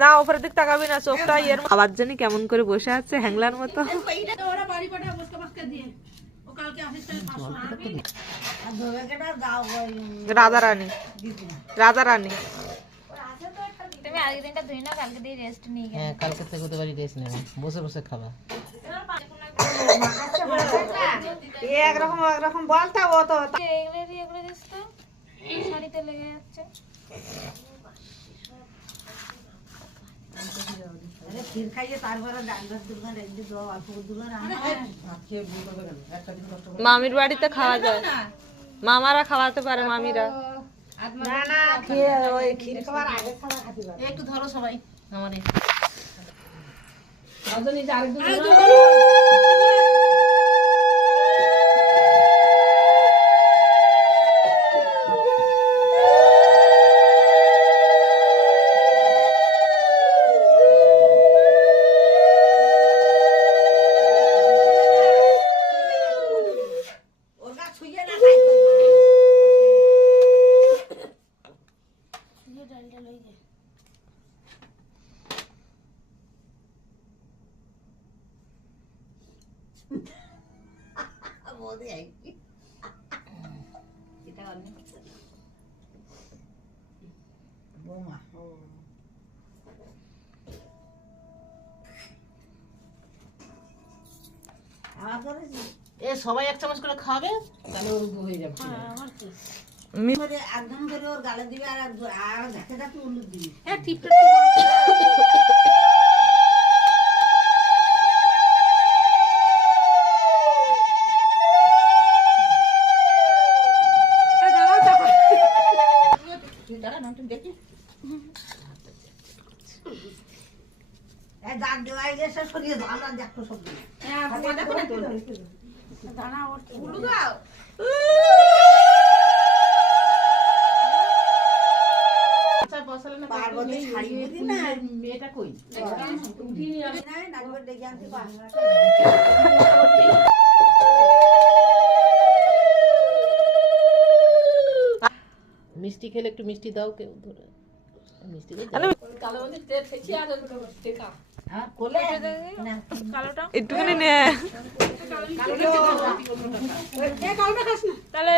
না উপরের দিক তাকাবি না, চোখটা এর খাবার জন্য কেমন করে বসে আছে হ্যাংলার মতো। রাধা রানী, রাধা রানী তুমি আজকে দিনটা ধুই না, কালকে দিয়ে রেস্ট নিয়ে গেলে। হ্যাঁ কালকে থেকে তো বাড়ি রেস্ট নেব, বসে বসে খাবা। একরকম একরকম বলতা ও তো এগুলো দিস তো, শাড়িতে লেগে যাচ্ছে। মামির বাড়িতে খাওয়া যায়, মামারা খাওয়াতে পারে মামিরা। একটু ধরো সবাই আমার সবাই এক চামচ করে খাবে, তাহলে হয়ে যাবে। একদম করে ওর গালে দিবে আর ঝাঁকে ঝাঁকে উল্লু দিবি। দাঁত দেওয়া গেছে সরিয়ে দাও, আমরা দেখো সব দাঁড়া ওর উল্লু দাও। পার্বতী শাড়ি বুঝি না, মেয়েটা কই ডেকে আনতে মিষ্টি খেলে একটু মিষ্টি দাও, কেউ ধরে মিষ্টি একটুখানি নে তাহলে